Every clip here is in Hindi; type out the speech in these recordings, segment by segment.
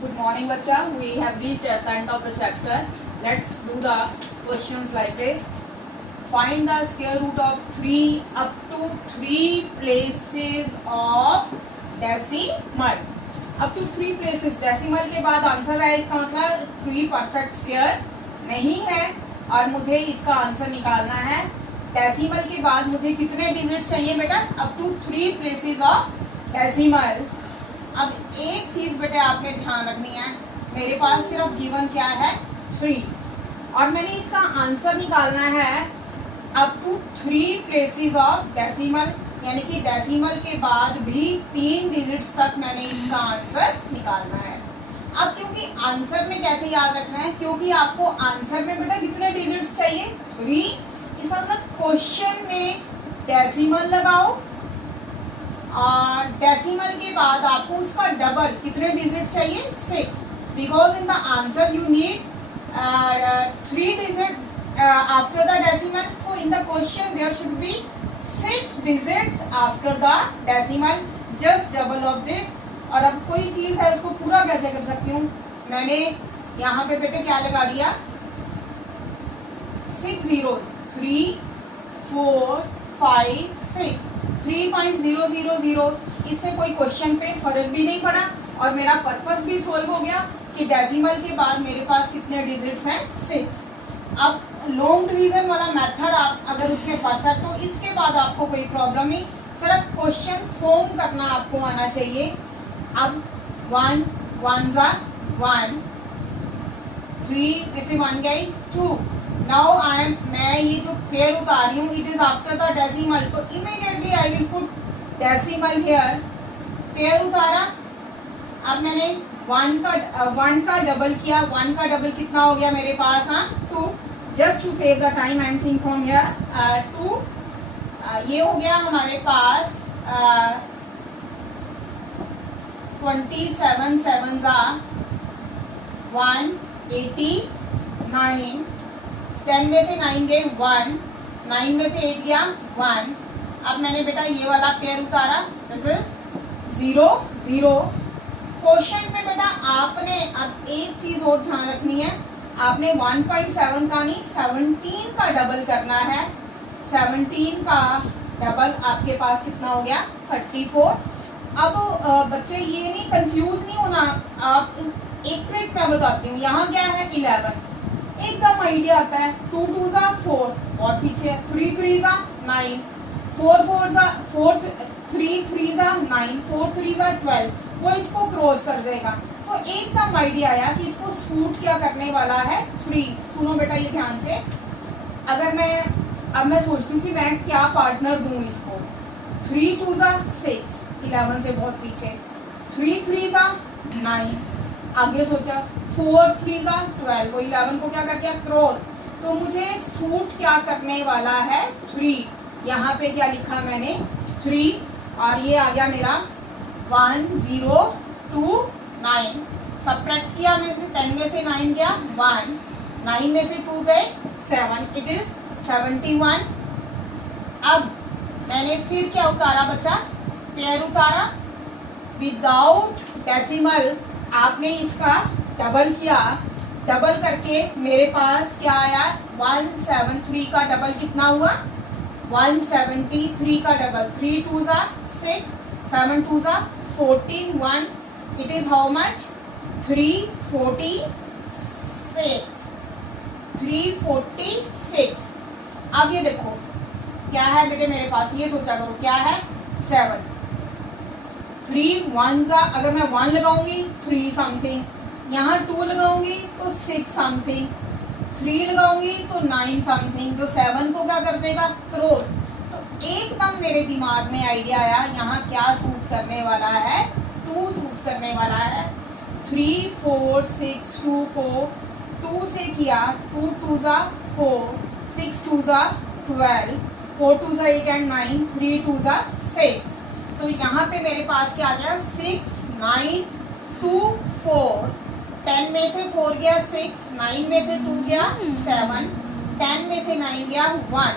Good morning, bacha. We have reached at the end of the chapter. Let's do the questions like this. Find the square root of 3 up to 3 places of decimal. Up to 3 places decimal के बाद आंसर है, इसका मतलब 3 परफेक्ट स्क्वायर नहीं है और मुझे इसका आंसर निकालना है। डेसिमल के बाद मुझे कितने डिजिट्स चाहिए बेटा? Up to 3 places of decimal. अब एक चीज बेटा आपने ध्यान रखनी है, मेरे पास सिर्फ गिवन क्या है 3 और मैंने इसका आंसर निकालना है up to 3 places of decimal, यानी कि डेसिमल के बाद भी 3 डिजिट्स तक मैंने इसका आंसर निकालना है। अब क्योंकि आंसर में कैसे याद रखना है, क्योंकि आपको आंसर में बेटा कितने डिजिट्स चाहिए 3, इसका मतलब क्वेश्चन में डेसिमल लगाओ और डेसिमल के बाद आपको उसका डबल कितने डिजिट चाहिए 6, because in the answer you need 3 digit after the decimal, so in the question there should be 6 digits after the decimal, just double of this. और अब कोई चीज है उसको पूरा कैसे कर सकती हूँ, मैंने यहाँ पे बेटे क्या लगा दिया 6 zeros 3 4 5 6 3.000। इससे कोई क्वेश्चन पे फर्क भी नहीं पड़ा और मेरा पर्पस भी सोल्व हो गया कि डेसिमल के बाद मेरे पास कितने डिजिट्स हैं 6। अब लॉन्ग डिवीजन वाला मेथड आप अगर उसमें परफेक्ट हो, इसके बाद आपको कोई प्रॉब्लम नहीं, सिर्फ क्वेश्चन फॉर्म करना आपको आना चाहिए। अब 1 1 जा 1, 3 में से 1 गई 2। नाउ मैं ये जो पेयर उतार रही हूँ it is after the decimal, तो immediately I will put decimal here. Pair उतारा, अब मैंने 1 का डबल किया, 1 का डबल कितना हो गया मेरे पास 2। Just to save the time I am seeing from here 2, ये हो गया हमारे पास 27 7 जा 189, 10 में से 9 गए 1, 9 में से 8 गया 1। अब मैंने बेटा ये वाला पेयर उतारा, दिस इज 0 0। क्वेश्चन में बेटा आपने अब एक चीज और ध्यान रखनी है, आपने 1.7 का नहीं 17 का डबल करना है। 17 का डबल आपके पास कितना हो गया 34। अब बच्चे ये नहीं कंफ्यूज नहीं होना, आप एक ट्रिक मैं बताती हूँ। यहाँ क्या है 11, एकदम आइडिया आता है 2 2 जा 4 और पीछे 3 3 जा 9, 4 4 जा 4 3 3 जा 9, 4 3 जा 12, वो इसको क्रॉस कर जाएगा। तो एकदम आइडिया आया कि इसको सूट क्या करने वाला है 3। सुनो बेटा ये ध्यान से, अगर मैं सोचती हूँ कि मैं क्या पार्टनर दूँ इसको, 3 2 जा 6, 11 से बहुत पीछे, 3 3 जा 9, आगे सोचा 4 3 जा 12, वो 11 को क्या कर दिया क्रॉस। तो मुझे सूट क्या करने वाला है 3, यहाँ पे क्या लिखा मैंने 3 और ये आ गया मेरा 1 0 2 9। सब्ट्रैक्ट किया मैं, 10 में से 9 गया 1, 9 में से 2 गए 7, इट इज 71। अब मैंने फिर क्या उतारा बच्चा, पेयर उतारा विदाउट डेसिमल, आपने इसका डबल किया, डबल करके मेरे पास क्या आया 173 का डबल कितना हुआ 173 का डबल, 3 2 जा 6, 7 2 जा 14, 1, इट इज हाउ मच 346। अब ये देखो क्या है बेटे मेरे पास, ये सोचा करो क्या है 7, 3 1 जा, अगर मैं 1 लगाऊंगी 3 समथिंग, यहाँ 2 लगाऊंगी तो 6 समथिंग, 3 लगाऊंगी तो 9 समथिंग, जो 7 को क्या कर देगा क्रॉस। तो एकदम मेरे दिमाग में आइडिया आया, यहाँ क्या सूट करने वाला है 2 सूट करने वाला है। 3 4 6 2 को 2 से किया, 2 2 जा 4, 6 2 जा 12, 4 2 जा 8 एंड 9, 3 2 जा 6। तो यहाँ पे मेरे पास क्या आ गया 6 9 2 4, 10 में से 4 गया 6, 9 में से 2 गया 7, 10 में से 9 गया 1।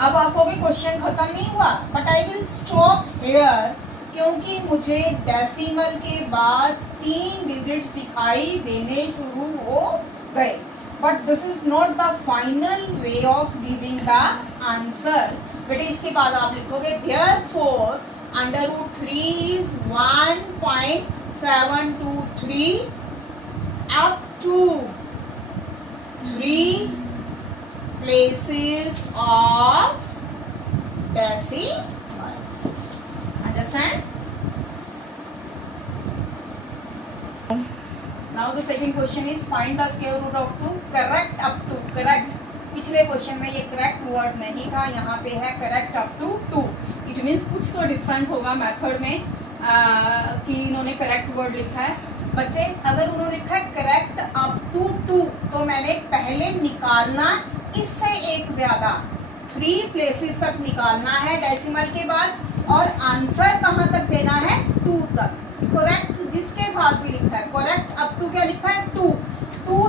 अब आपको भी क्वेश्चन खत्म नहीं हुआ, but I will stop here क्योंकि मुझे डेसिमल के बाद 3 डिजिट्स दिखाई देने शुरू हो गए. But this is not the final way of giving the answer. बेटे इसके बाद आप लिखोगे therefore under root 3 is 1.723 up to 3 places of decimal. Understand? Now the second question is find the square root of 2. Correct up to. Correct. पिछले क्वेश्चन में ये करेक्ट वर्ड नहीं था, यहाँ पे है correct up to 2. It means कुछ तो डिफरेंस होगा मेथड में कि इन्होंने करेक्ट वर्ड लिखा है. बच्चे अगर उन्होंने लिखा है करेक्ट अप टू 2 तो मैंने पहले निकालना इससे एक ज्यादा 3 प्लेसेस तक निकालना है डेसिमल के बाद और आंसर कहाँ तक देना है 2 तक. करेक्ट जिसके साथ भी लिखा है करेक्ट अप टू क्या लिखा है 2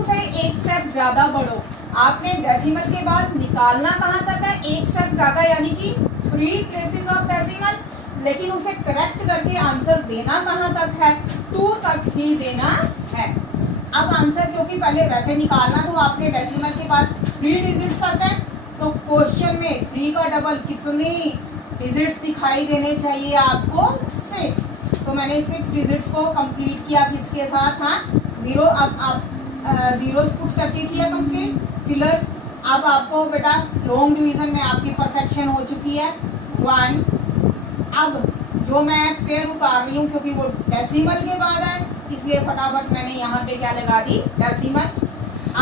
से एक स्टेप ज्यादा बढ़ो. आपने डेसिमल के बाद निकालना कहाँ तक है एक स्टेप ज्यादा यानी कि 3 प्लेसेस ऑफ डेसिमल, लेकिन उसे करेक्ट करके आंसर देना कहाँ तक है 2 तक ही देना है. अब आंसर क्योंकि पहले वैसे निकालना तो आपने डेसिमल के बाद 3 डिजिट्स तक है, तो क्वेश्चन में 3 का डबल कितनी डिजिट्स दिखाई देने चाहिए आपको 6. तो मैंने 6 डिजिट्स को कंप्लीट किया किसके साथ, हाँ 0. अब आप जीरोस पुट करके किया कंप्लीट फिलर्स. अब आपको बेटा लॉन्ग डिवीजन में आपकी परफेक्शन हो चुकी है 1. अब जो मैं पेयर उतार रही हूँ क्योंकि वो डेसिमल के बाद है इसलिए फटाफट मैंने यहाँ पे क्या लगा दी डेसिमल.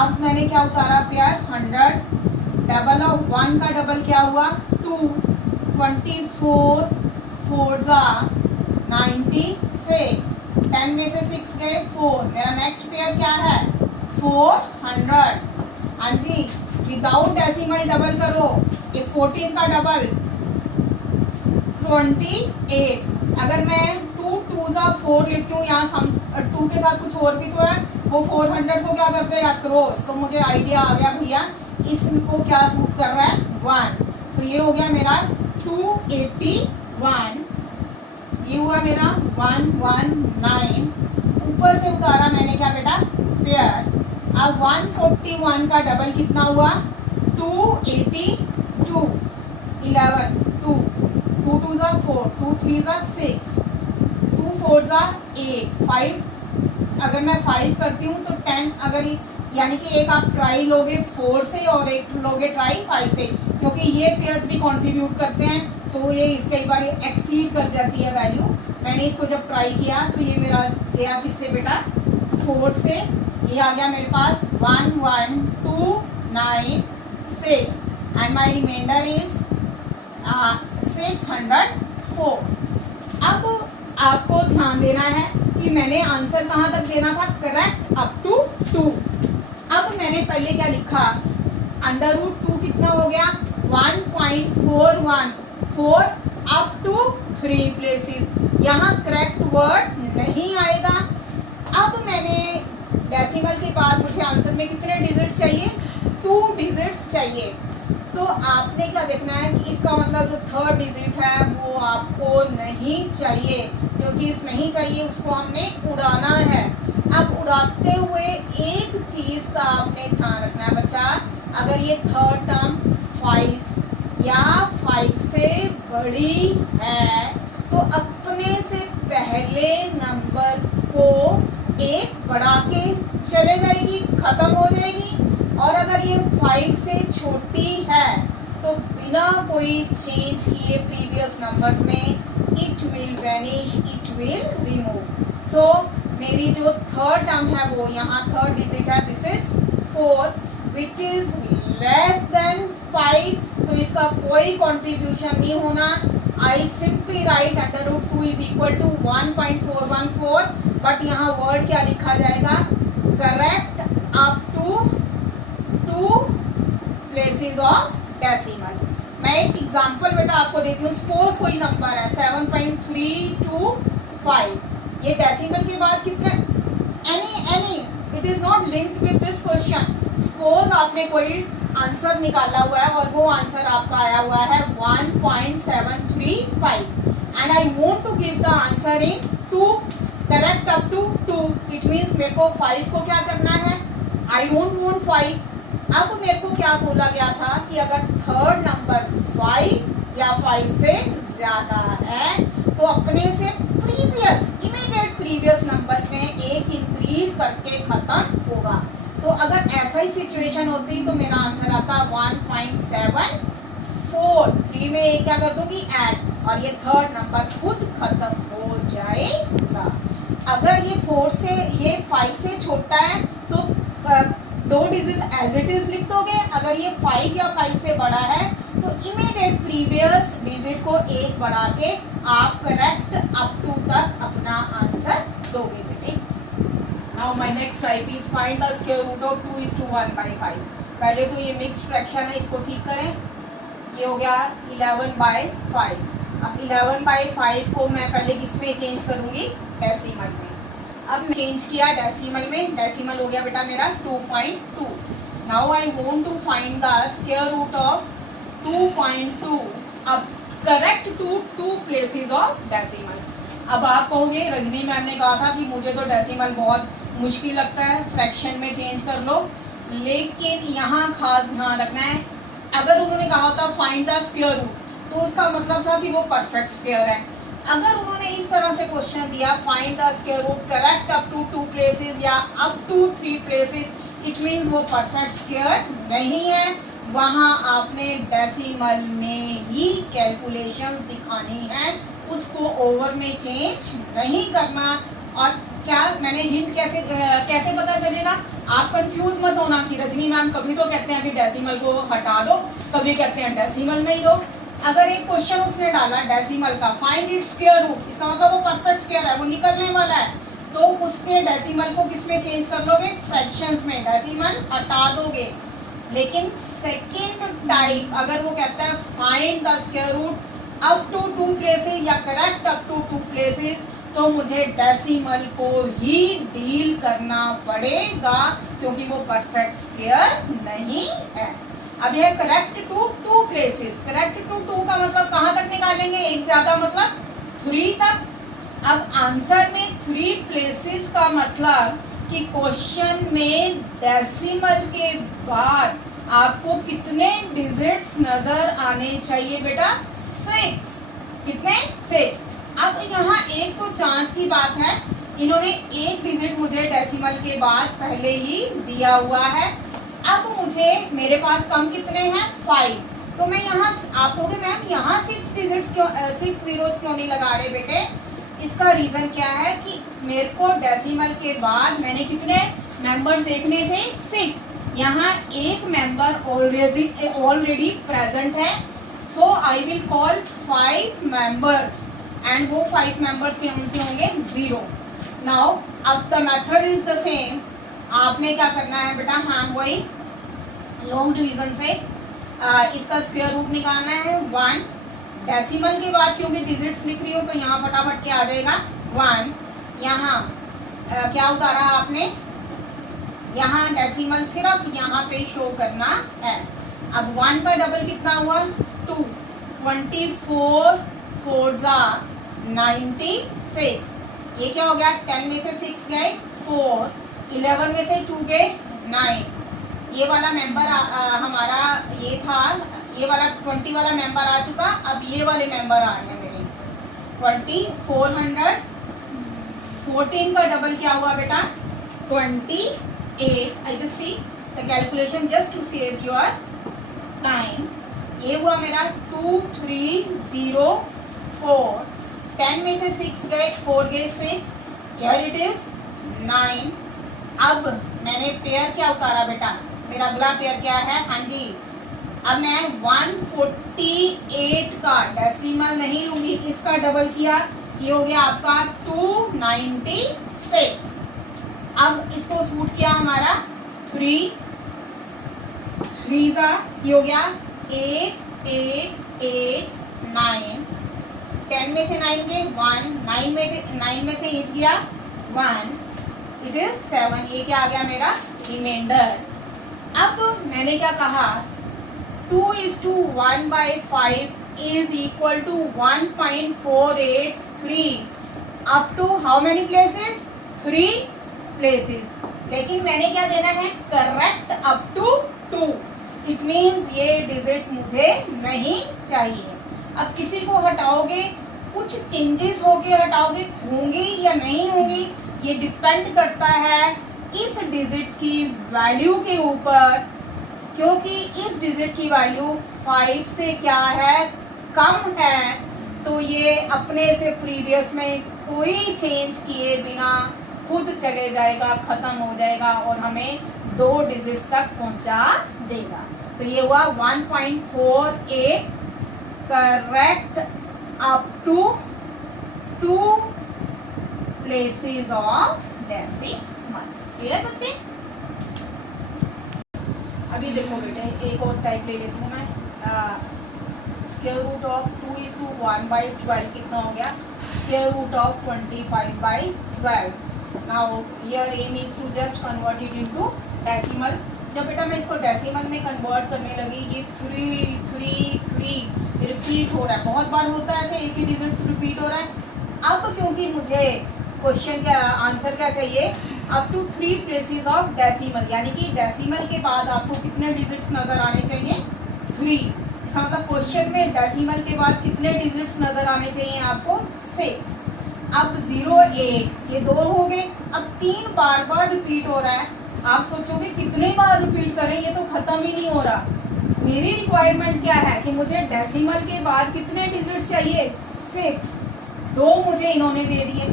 अब मैंने क्या उतारा पेयर 100. डबल ऑफ 1 का डबल क्या हुआ 2. 24 4 जा 96. 10 में से 6 गए 4. मेरा नेक्स्ट पेयर क्या है 400. हाँ जी विदाउट डेसिमल डबल करो. ये 14 का डबल 28. अगर मैं 2 2 जा 4 लेती हूँ यहाँ 2 के साथ कुछ और भी तो है वो 400 को क्या करते हैं क्रॉस. तो मुझे आइडिया आ गया भैया इसको क्या सूट कर रहा है 1. तो ये हो गया मेरा 281. ये हुआ मेरा 119. ऊपर से उतारा मैंने क्या बेटा पेयर. अब 141 का डबल कितना हुआ 282. 11 2 2 2 जा 4 2 3 जा 6 2 4 जा 8 5. अगर मैं 5 करती हूँ तो 10. अगर यानी कि एक आप ट्राई लोगे 4 से और एक लोगे ट्राई 5 से क्योंकि ये पेयर्स भी कंट्रीब्यूट करते हैं तो ये इसके एक बार एक्सीड कर जाती है वैल्यू. मैंने इसको जब ट्राई किया तो ये मेरा गया किससे बेटा 4 से. ये आ गया मेरे पास 11296 एंड माय रिमाइंडर इज 604. अब आपको ध्यान देना है कि मैंने आंसर कहाँ तक देना था करेक्ट अप टू 2. अब मैंने पहले क्या लिखा अंडर रूट 2 कितना हो गया 1.414 अप टू 3 प्लेसेस. यहाँ करेक्ट वर्ड नहीं आएगा. अब मैंने डेसिमल के बाद मुझे आंसर में कितने डिजिट्स चाहिए 2 डिजिट्स चाहिए. तो आपने क्या देखना है कि इसका मतलब जो 3rd डिजिट है वो आपको नहीं चाहिए. जो चीज़ नहीं चाहिए उसको हमने उड़ाना है. अब उड़ाते हुए एक चीज़ का आपने ध्यान रखना है बच्चा. अगर ये 3rd टर्म 5 या 5 से बड़ी है तो अपने से पहले नंबर को एक बढ़ा के चले जाएगी खत्म हो जाएगी. और अगर ये 5 से छोटी है तो बिना कोई चेंज किए प्रीवियस नंबर्स में it will vanish it will remove. So मेरी जो 3rd टर्म है वो यहाँ 3rd डिजिट है this is 4 which is less than 5. तो इसका कोई कंट्रीब्यूशन नहीं होना. I simply write under root 2 is equal to 1.414. But यहाँ वर्ड क्या लिखा जाएगा correct up to 2 places of decimal. मैं एक एग्जांपल बेटा आपको देती हूँ. सपोज कोई नंबर है 7.325. ये डेसिमल के बाद कितने any it is not linked with this question. Suppose आपने कोई आंसर निकाला हुआ है और वो आंसर आपका आया हुआ है 1.735 and I want to give the answer in 2, correct up to 2, it means मेरे को 5 को क्या करना है, आई डोंट वॉन्ट 5। अब मेरे को क्या बोला गया था कि अगर थर्ड नंबर 5 या 5 से ज्यादा है तो अपने से प्रीवियस इमीडिएट प्रीवियस नंबर में एक इंक्रीज करके खत्म होगा। तो अगर ऐसा ही सिचुएशन होती तो मेरा आंसर आता 1.74, 3 में एक क्या कर दूंगी ऐड, और ये थर्ड नंबर खुद खत्म हो जाएगा। अगर ये 4 से ये 5 से छोटा है तो 2 डिजिट्स एज इट इज लिख दोगे, अगर ये 5 या 5 से बड़ा है तो इमीडिएट प्रीवियस डिजिट को 1 बढ़ा के आप करेक्ट अप टू तक अपना आंसर दोगे बेटे। Now my next type is find the square root of 2:1/5। पहले तो ये मिक्स्ड फ्रैक्शन है, इसको ठीक करें। ये हो गया 11/5। अब 11/5 को मैं पहले किस में चेंज करूंगी, डेसिमल में। अब चेंज किया डेसिमल में, डेसिमल हो गया बेटा मेरा 2.2। Now I want to find the square root of 2.2। अब correct to 2 places of decimal. अब आप कहोगे रजनी मैम ने कहा था कि मुझे तो डेसिमल बहुत मुश्किल लगता है, फ्रैक्शन में चेंज कर लो। लेकिन यहाँ खास ध्यान रखना है, अगर उन्होंने कहा होता फाइंड द स्क्वायर रूट तो उसका मतलब था कि वो परफेक्ट स्क्वायर है। अगर उन्होंने इस तरह से क्वेश्चन दिया find the square root correct up to 2 places या up to 3 places, it means वो परफेक्ट स्क्वायर नहीं है। वहाँ आपने डेसिमल में ही कैलकुलेशंस दिखानी है, उसको ओवर में चेंज नहीं करना। और क्या मैंने हिंट कैसे पता चलेगा, आप कंफ्यूज मत होना कि रजनी मैम कभी तो कहते हैं कि डेसिमल को हटा दो, कभी कहते हैं डेसिमल में ही दो। अगर एक क्वेश्चन उसने डाला डेसिमल का फाइंड इट्स स्क्वायर रूट, इसका मतलब वो परफेक्ट स्क्वायर है, वो निकलने वाला है, तो उसके डेसिमल को किस में चेंज कर लोगे, फ्रैक्शंस में, डेसिमल हटा दोगे। लेकिन सेकंड टाइप अगर वो कहता है find the square root up to 2 places या करेक्ट अप टू 2 प्लेसेस, तो मुझे डेसिमल को ही डील करना पड़ेगा क्योंकि वो परफेक्ट स्क्वायर नहीं है। अब यह correct to 2 places, correct to 2 का मतलब कहाँ तक निकालेंगे, एक ज्यादा मतलब 3 तक। अब आंसर में 3 प्लेसेस का मतलब कि क्वेश्चन में डेसिमल के बाद आपको कितने डिजिट्स नजर आने चाहिए बेटा, 6। कितने, 6। अब यहाँ एक तो चांस की बात है, इन्होंने एक डिजिट मुझे डेसिमल के बाद पहले ही दिया हुआ है। अब मुझे मेरे पास कम कितने हैं, 5। तो मैं यहाँ, आप कहोगे मैम यहाँ 6 डिजिट्स क्यों, 6 जीरोस क्यों नहीं लगा रहे बेटे। इसका रीजन क्या है कि मेरे को डेसिमल के बाद मैंने कितने मेंबर्स देखने थे, 6। यहाँ एक मेंबर ऑलरेडी प्रेजेंट है, so I will call 5 members and वो 5 मेंबर्स कौन से होंगे, 0। नाउ अब the method is the same. आपने क्या करना है बेटा, हाँ वही लॉन्ग डिवीजन से इसका स्क्वायर रूट निकालना है 1। डेसिमल के बाद क्योंकि डिजिट्स लिख रही हो तो यहाँ फटाफट क्या आ जाएगा 1। यहाँ क्या उतारा आपने, यहाँ डेसिमल सिर्फ यहाँ पे शो करना है। अब 1 का डबल कितना हुआ, 2। 24 4 96। ये क्या हो गया, 10 में से 6 गए 4, 11 में से 2 गए 9। ये वाला मेंबर हमारा ये था, ये वाला 20 वाला मेंबर आ चुका। अब ये वाले मेंबर आ रहे हैं मेरे 20, 400। 14 का डबल क्या हुआ बेटा, 28। I just see the calculation just to save your time. ये हुआ मेरा 2 3 0 4। 10 में से 6 गए, 4 गए 6, हियर इट इज 9। अब मैंने पेयर क्या उतारा बेटा, मेरा अगला पेयर क्या है, हाँ जी। अब मैं 148 का डेसिमल नहीं लूंगी, इसका डबल किया, ये हो गया आपका 296। अब इसको सूट किया हमारा 3 3 ये हो गया 8 8 8 9। 10 में से 9 गए 1, 9 में से 8 गया 1, इट इज 7। ये क्या आ गया मेरा रिमाइंडर। अब मैंने क्या कहा, 2:1/5 is equal to 1.483 up to how many places? 3 places. लेकिन मैंने क्या देना है? Correct up to 2. It means ये डिजिट मुझे नहीं चाहिए. अब किसी को हटाओगे, कुछ चेंजेस होके हटाओगे, होंगी या नहीं होंगी, ये डिपेंड करता है इस डिजिट की वैल्यू के ऊपर, क्योंकि इस डिजिट की वैल्यू 5 से क्या है? कम है. तो ये अपने से प्रीवियस में कोई चेंज किए बिना खुद चले जाएगा, खत्म हो जाएगा और हमें 2 डिजिट्स तक पहुंचा देगा. तो ये हुआ 1.48 correct up to 2 places of decimal. Clear बच्चे? अभी देखो बेटे, एक और टाइप ले लेती हूँ मैं. स्क्वायर रूट ऑफ 2:1/12 कितना हो गया? Square root of 25/12. Now here aim is to just convert it into decimal. जब बेटा मैं इसको डेसिमल में कन्वर्ट करने लगी, ये 3 रिपीट हो रहा है. बहुत बार होता है ऐसे, एक ही डिजिट रिपीट हो रहा है. अब क्योंकि मुझे क्वेश्चन का आंसर क्या चाहिए? Up to 3 places of decimal, यानी कि डेसिमल के बाद आपको कितने डिजिट्स नजर आने चाहिए? 3. इसका मतलब क्वेश्चन में डेसिमल के बाद कितने डिजिट्स नजर आने चाहिए आपको? 6. अब 0, 1 ये 2 हो गए. अब 3 बार बार रिपीट हो रहा है. आप सोचोगे कितने बार रिपीट करें, ये तो खत्म ही नहीं हो रहा. मेरी रिक्वायरमेंट क्या है कि मुझे डेसिमल के बाद कितने डिजिट्स चाहिए? 6. 2 मुझे इन्होंने दे दिए.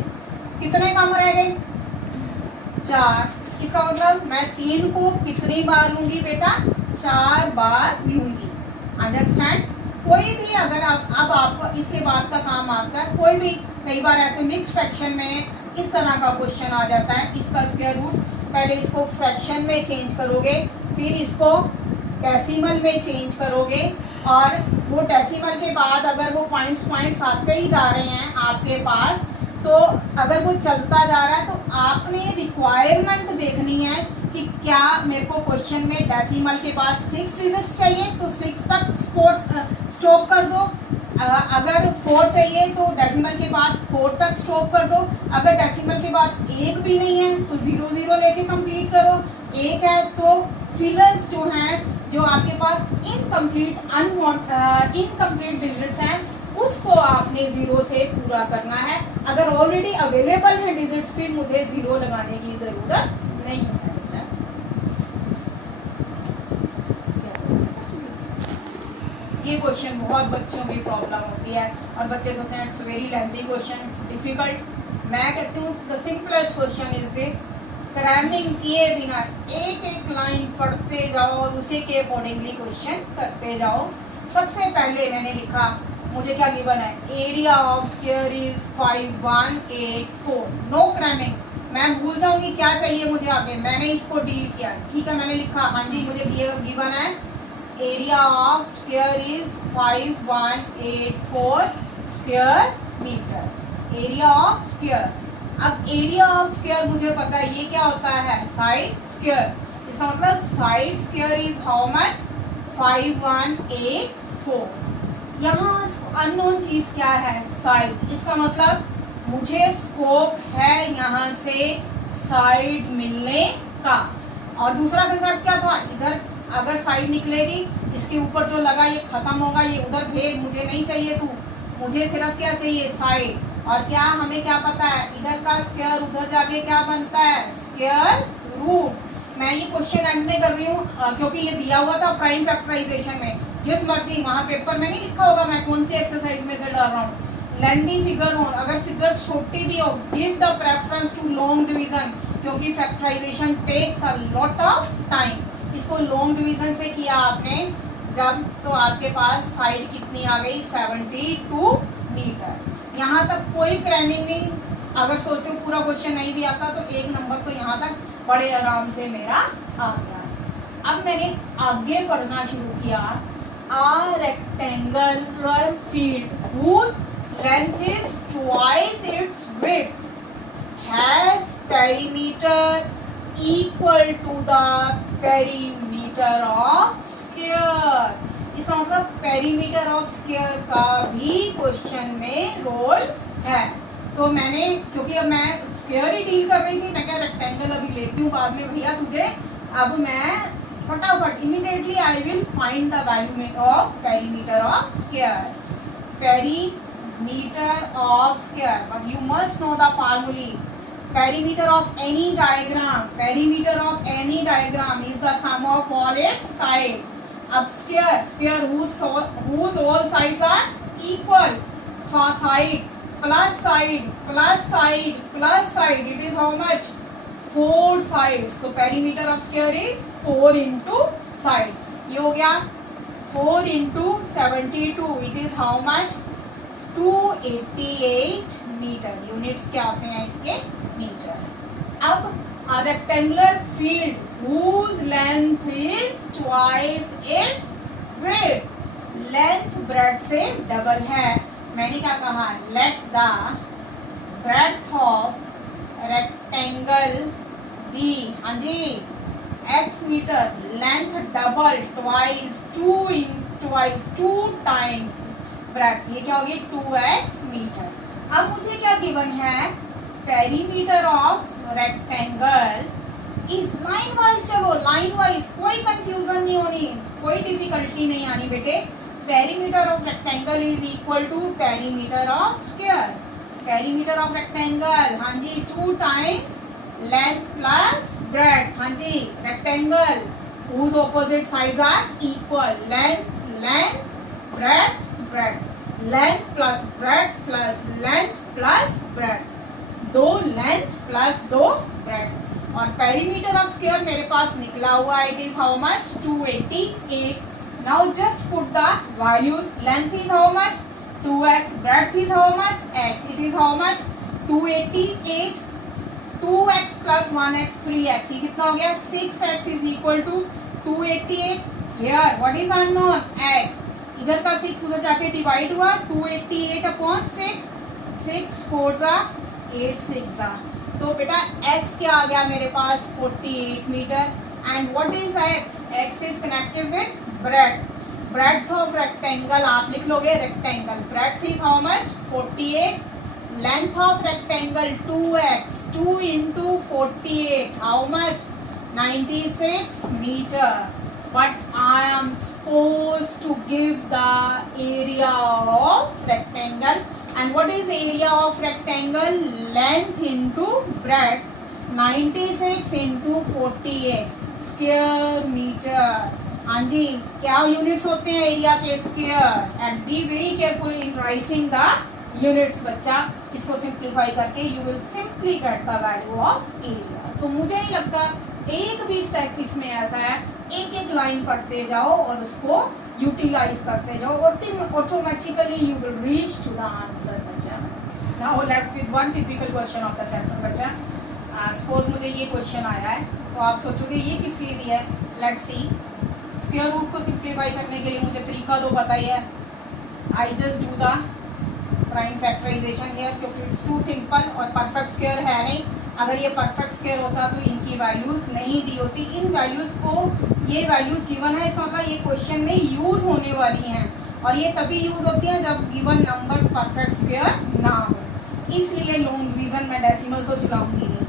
कितने कम रह गए? 4. इसका मतलब मैं 3 को कितनी बार लूंगी बेटा? 4 बार लूंगी. अंडरस्टैंड? कोई भी अगर अब आपको इसके बाद का काम आता है, कोई भी कई बार ऐसे मिक्स फ्रैक्शन में इस तरह का क्वेश्चन आ जाता है. इसका स्क्वायर रूट, पहले इसको फ्रैक्शन में चेंज करोगे, फिर इसको डेसिमल में चेंज करोगे, और वो डेसिमल के बाद अगर वो पॉइंट्स आते ही जा रहे हैं आपके पास, तो अगर वो चलता जा रहा है तो आपने रिक्वायरमेंट देखनी है कि क्या मेरे को क्वेश्चन में डेसिमल के बाद 6 डिजिट्स चाहिए तो 6 तक स्टॉप कर दो. अगर 4 चाहिए तो डेसिमल के बाद 4 तक स्टॉप कर दो. अगर डेसिमल के बाद 1 भी नहीं है तो 0 0 लेके कंप्लीट करो. 1 है तो फिलर्स जो हैं, जो आपके पास इनकम्प्लीट डिजिट्स हैं, उसको आपने 0 से पूरा करना है. अगर ऑलरेडी अवेलेबल है डिजिट्स, फिर मुझे 0 लगाने की जरूरत नहीं है. ये क्वेश्चन बहुत बच्चों की प्रॉब्लम होती है और बच्चे सोचते हैं it's very lengthy question, it's difficult. मैं कहती हूँ the simplest question is this. Cramming किए बिना एक एक लाइन पढ़ते जाओ और उसी के अकॉर्डिंगली क्वेश्चन करते जाओ. सबसे पहले मैंने लिखा, मुझे क्या गिवन है? Area of square is 5184. No cramming. मैं भूल जाऊंगी क्या चाहिए मुझे आगे, मैंने इसको डील किया. ठीक है, मैंने लिखा हाँ जी मुझे गिवन है area of square is 5184 square metre. Area of square. अब एरिया ऑफ स्क्वायर मुझे पता है ये क्या होता है? Side square. इसका मतलब side square is how much? 5184. यहाँ अननोन चीज क्या है? साइड. इसका मतलब मुझे स्कोप है यहाँ से साइड मिलने का. और दूसरा कंसेप्ट क्या था? इधर अगर साइड निकलेगी, इसके ऊपर जो लगा ये खत्म होगा, ये उधर भेज, मुझे नहीं चाहिए तू, मुझे सिर्फ क्या चाहिए? साइड. और क्या हमें क्या पता है? इधर का स्क्वायर उधर जाके क्या बनता है? Square root. मैं ये क्वेश्चन एंड में कर रही हूँ क्योंकि ये दिया हुआ था प्राइम फैक्टराइजेशन में. जिस मर्जी वहाँ पेपर में नहीं लिखा होगा मैं कौन सी एक्सरसाइज में से डाल रहा हूँ. लेंथी फिगर हो, अगर फिगर छोटी भी हो, give the preference to long division, क्योंकि factorization takes a lot of time. इसको लॉन्ग डिवीजन से किया आपने जब, तो आपके पास साइड कितनी आ गई? 72 मीटर. यहाँ तक कोई क्रैमिंग नहीं. अगर सोचते हो पूरा क्वेश्चन नहीं भी आता तो 1 नंबर तो यहाँ तक बड़े आराम से मेरा आ गया. अब मैंने आगे पढ़ना शुरू किया. A rectangular field whose length is twice its width has perimeter equal to the perimeter of square. इसका मतलब पेरीमीटर ऑफ स्क्वायर का भी क्वेश्चन में रोल है। तो मैंने, क्योंकि अब मैं स्क्वायर ही डील कर रही थी, मैं क्या रेक्टेंगल अभी लेती हूँ बाद में भैया तुझे। अब मैं फटाफट immediately I will find the value of perimeter of square. Perimeter of square, but you must know the formula. Perimeter of any diagram, perimeter of any diagram is the sum of all its sides. अब square whose all sides are equal, for side plus side plus side plus side, it is how much? 4 sides. So perimeter of square is 4 into side. ये हो गया 4 into 72, it is how much? 288 metre. Units क्या होते हैं इसके? मीटर। अब a rectangular field whose length is twice its width, length breadth से डबल है। मैंने क्या कहा? Let the breadth of rectangle be, हाँ जी, x metre, length double, twice, two times breadth, ये क्या होगी? 2x metre. अब मुझे क्या गिवन है? Perimeter of rectangle is line wise. चलो लाइन वाइज, कोई कंफ्यूजन नहीं होनी, कोई डिफिकल्टी नहीं आनी बेटे। Perimeter of rectangle is equal to perimeter of square. Perimeter of rectangle, हाँ जी, 2 टाइम्स लेंथ प्लस ब्रेड्थ, हाँ जी, rectangle whose opposite sides are equal, length breadth length plus breadth plus length plus breadth, 2 length plus 2 bread. और पेरीमीटर ऑफ स्क्वायर मेरे पास निकला हुआ है, it is how much? 288। Now just put the values. Length is how much? 2x, breadth is how much? x, it is how much? 288, 2x plus 1x 3x, ये कितना हो गया? 6x is equal to 288। Here what is unknown? x, इधर का 6 उधर जाके डिवाइड हुआ, 288 अपॉन 6, 6 4 जा 8 6 जा, तो बेटा x क्या आ गया मेरे पास? 48 metre. And what is x? x is connected with breadth of rectangle, आप लिख लोगे rectangle, breadth is how much? 48, length of rectangle 2x, 2 into 48, how much? 96 metre. But I am supposed to give the area of rectangle, and what is area of rectangle? Length into breadth, 96 into 48 square meter। हाँ जी, क्या यूनिट्स होते हैं एरिया के? Square. And be very careful in writing the units बच्चा। इसको सिंप्लीफाई करके you will simply get the value of area. So मुझे नहीं लगता एक भी स्टेप इसमें ऐसा है, एक एक लाइन पढ़ते जाओ और उसको यूटिलाइज करते जाओ, automatically you will reach to the answer बच्चा। Now left with one typical question of the chapter बच्चा। सपोज मुझे ये क्वेश्चन आया है, तो आप सोचोगे ये किस लिए दिया है? Let's see. स्क्वायर रूट को सिंप्लीफाई करने के लिए मुझे तरीका दो बताइए। I just do the prime factorisation here, क्योंकि इट्स टू सिंपल और परफेक्ट स्क्वायर है नहीं। अगर ये परफेक्ट स्क्वायर होता तो इनकी वैल्यूज नहीं दी होती। इन वैल्यूज को, ये वैल्यूज गिवन है, इसका मतलब ये क्वेश्चन में यूज होने वाली हैं, और ये तभी यूज होती हैं जब गिवन नंबर्स परफेक्ट स्क्वायर ना हो। इसलिए लॉन्ग डिवीजन में डेसिमल तो चलाऊंगी नहीं।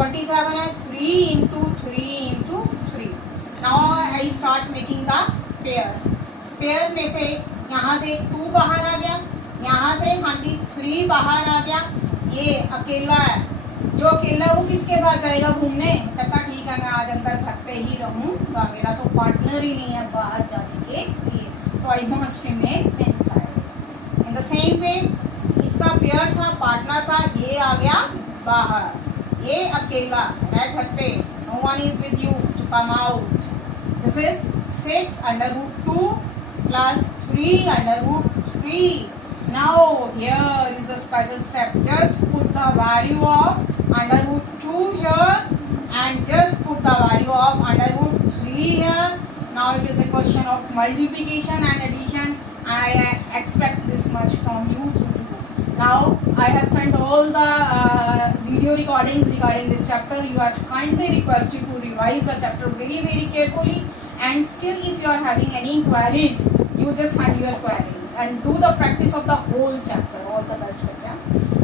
27 है, 3 into 3 into 3। Now I start making the pairs. Pair में से यहाँ से 2 बाहर आ गया, यहाँ से हाँ जी 3 बाहर आ गया। ये अकेला है, जो अकेला वो किसके साथ जाएगा घूमने? कहता ठीक है मैं आज अंदर घर पे ही रहूँगा, मेरा तो पार्टनर ही नहीं है बाहर जाने के लिए, so I must remain inside. In the same way इसका पेयर था, पार्टनर था, ये आ गया बाहर, ये अकेला है घर पे, no one is with you to come out. This is 6 √2 plus 3 √3। Now here is the special step. Just put the value of √2 here and just put the value of √3 here. Now it is a question of multiplication and addition. I expect this much from you to do. Now I have sent all the video recordings regarding this chapter. You are kindly requested to revise the chapter very carefully and still if you are having any queries, you just send your queries and do the practice of the whole chapter. All the best, bacha.